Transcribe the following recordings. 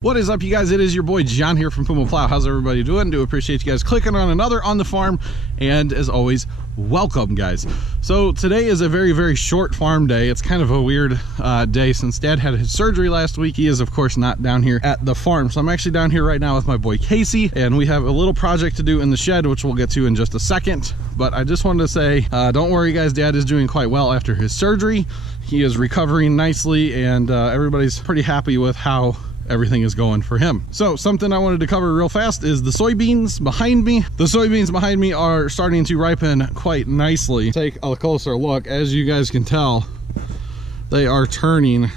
What is up, you guys? It is your boy John here from Puma Plow. How's everybody doing? Do appreciate you guys clicking on another on the farm, and as always, welcome, guys. So today is a very short farm day. It's kind of a weird day since Dad had his surgery last week. He is of course not down here at the farm, so I'm actually down here right now with my boy Casey, and we have a little project to do in the shed, which we'll get to in just a second. But I just wanted to say, don't worry guys, Dad is doing quite well after his surgery. He is recovering nicely, and everybody's pretty happy with how everything is going for him. So something I wanted to cover real fast is the soybeans behind me. The soybeans behind me are starting to ripen quite nicely. Take a closer look. As you guys can tell, they are turning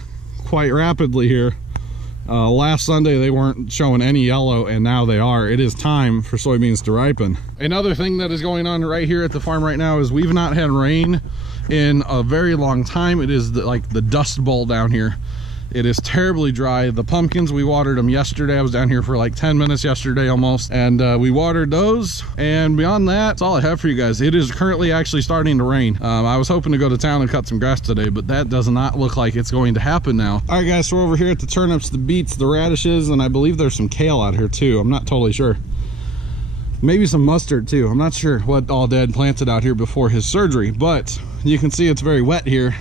quite rapidly here. Last Sunday they weren't showing any yellow, and now they are. It is time for soybeans to ripen. Another thing that is going on right here at the farm right now is we've not had rain in a very long time. It is like the Dust Bowl down here. It is terribly dry. The pumpkins, we watered them yesterday. I was down here for like 10 minutes yesterday almost, and we watered those. And beyond that, that's all I have for you guys. It is currently actually starting to rain. I was hoping to go to town and cut some grass today, but that does not look like it's going to happen now. All right, guys, so we're over here at the turnips, the beets, the radishes, and I believe there's some kale out here too. I'm not totally sure. Maybe some mustard too. I'm not sure what all Dad planted out here before his surgery, but you can see it's very wet here.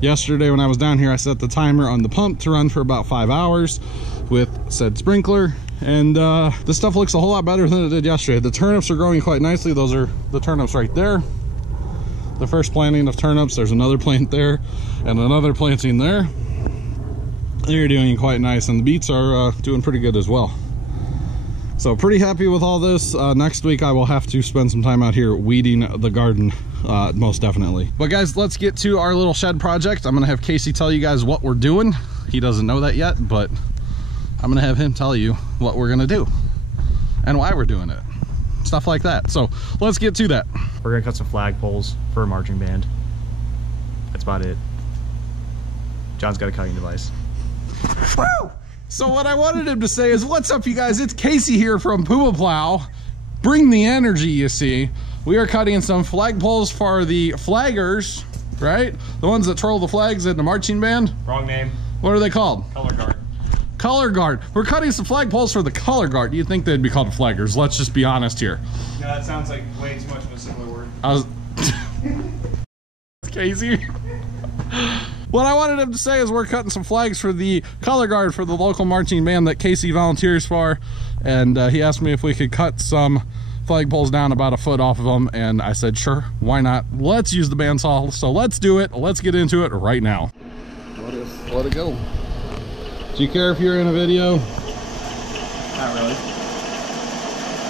Yesterday when I was down here, I set the timer on the pump to run for about 5 hours with said sprinkler, and this stuff looks a whole lot better than it did yesterday. The turnips are growing quite nicely. Those are the turnips right there. The first planting of turnips. There's another plant there and another planting there. They're doing quite nice, and the beets are doing pretty good as well. So pretty happy with all this. Next week I will have to spend some time out here weeding the garden, most definitely. But guys, let's get to our little shed project. I'm gonna have Casey tell you guys what we're doing. He doesn't know that yet, but I'm gonna have him tell you what we're gonna do and why we're doing it, stuff like that. So let's get to that. We're gonna cut some flag poles for a marching band. That's about it. John's got a cutting device. Woo! So what I wanted him to say is, what's up, you guys? It's Casey here from Puma Plow. Bring the energy, you see. We are cutting some flag poles for the flaggers, right? The ones that twirl the flags in the marching band. Wrong name. What are they called? Color guard. Color guard. We're cutting some flag poles for the color guard. You'd think they'd be called flaggers. Let's just be honest here. No, that sounds like way too much of a similar word. I was... Casey. What I wanted him to say is we're cutting some flags for the color guard for the local marching band that Casey volunteers for, and he asked me if we could cut some flag poles down about a foot off of them, and I said sure, why not? Let's use the bandsaw, so let's do it. Let's get into it right now. Let it go. Do you care if you're in a video? Not really.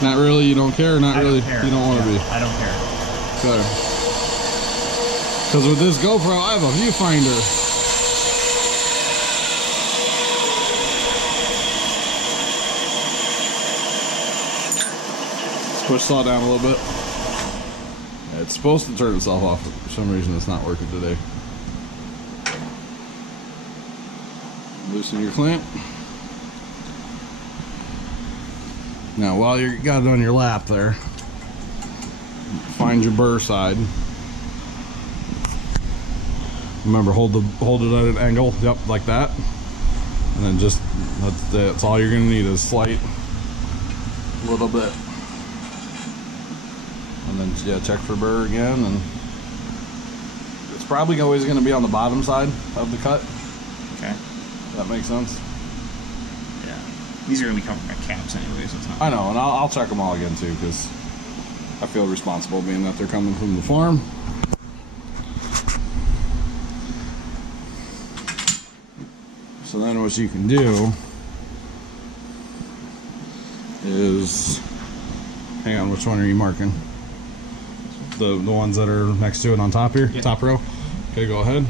Not really? You don't care? Not really? Care. You don't want to be? I don't care. Okay. Because with this GoPro, I have a viewfinder. Let's push saw down a little bit. It's supposed to turn itself off, but for some reason it's not working today. Loosen your clamp. Now while you got it on your lap there, find your burr side. Remember, hold it at an angle, yep, like that. And then just, that's all you're gonna need is slight little bit. And then, yeah, check for burr again, and it's probably always gonna be on the bottom side of the cut. Okay. That makes sense? Yeah. These are gonna be coming from my caps anyway, so it's not... I know, and I'll check them all again too, because I feel responsible being that they're coming from the farm. So then what you can do is, hang on, which one are you marking? The ones that are next to it on top here, yeah. Top row. Okay, go ahead.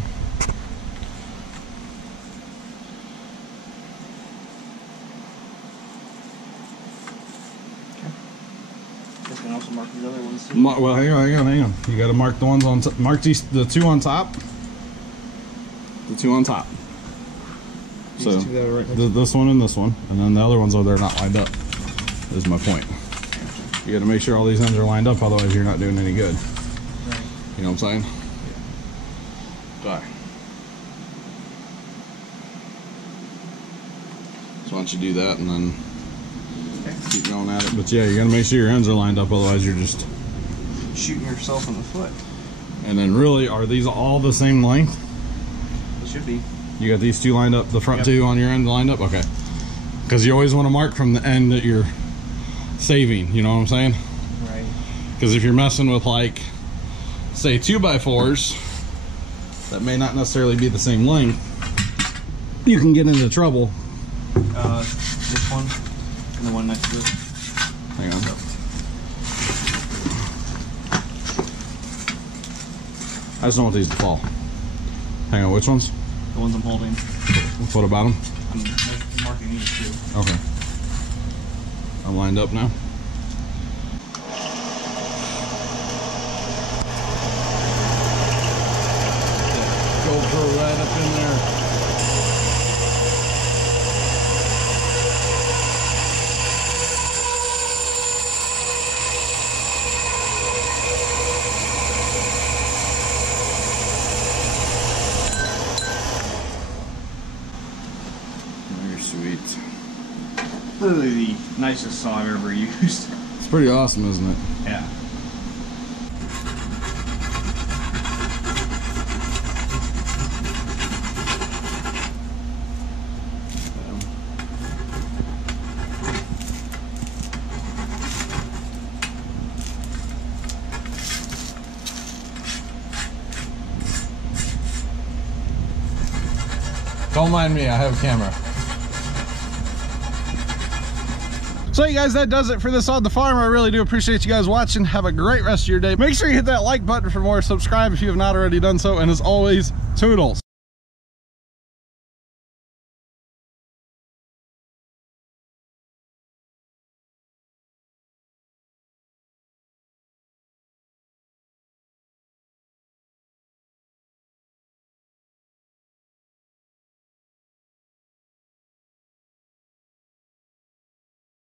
Okay. You can also mark these other ones too. Well, hang on. You got to mark the ones on top. Mark the two on top. The two on top. So this one and this one, and then the other ones are they're not lined up, is my point. You got to make sure all these ends are lined up, otherwise you're not doing any good. Right. You know what I'm saying? Yeah. Die. why don't you do that and then keep going at it. But yeah, you gotta make sure your ends are lined up, otherwise you're just Shooting yourself in the foot. And then really, are these all the same length? It should be. You got these two lined up, the front two on your end lined up? Okay. Because you always want to mark from the end that you're saving, you know what I'm saying? Right. Because if you're messing with, like, say 2x4s that may not necessarily be the same length, you can get into trouble. This one and the one next to it. Hang on. I just don't want these to fall. Hang on, which ones? The ones I'm holding. What about them? I'm marking these two. Okay. I'm lined up now. GoPro right up in there. Sweet. Literally the nicest saw I've ever used. It's pretty awesome, isn't it? Yeah. Don't mind me, I have a camera. So you guys, that does it for this on the farm. I really do appreciate you guys watching. Have a great rest of your day. Make sure you hit that like button for more. Subscribe if you have not already done so. And as always, toodles.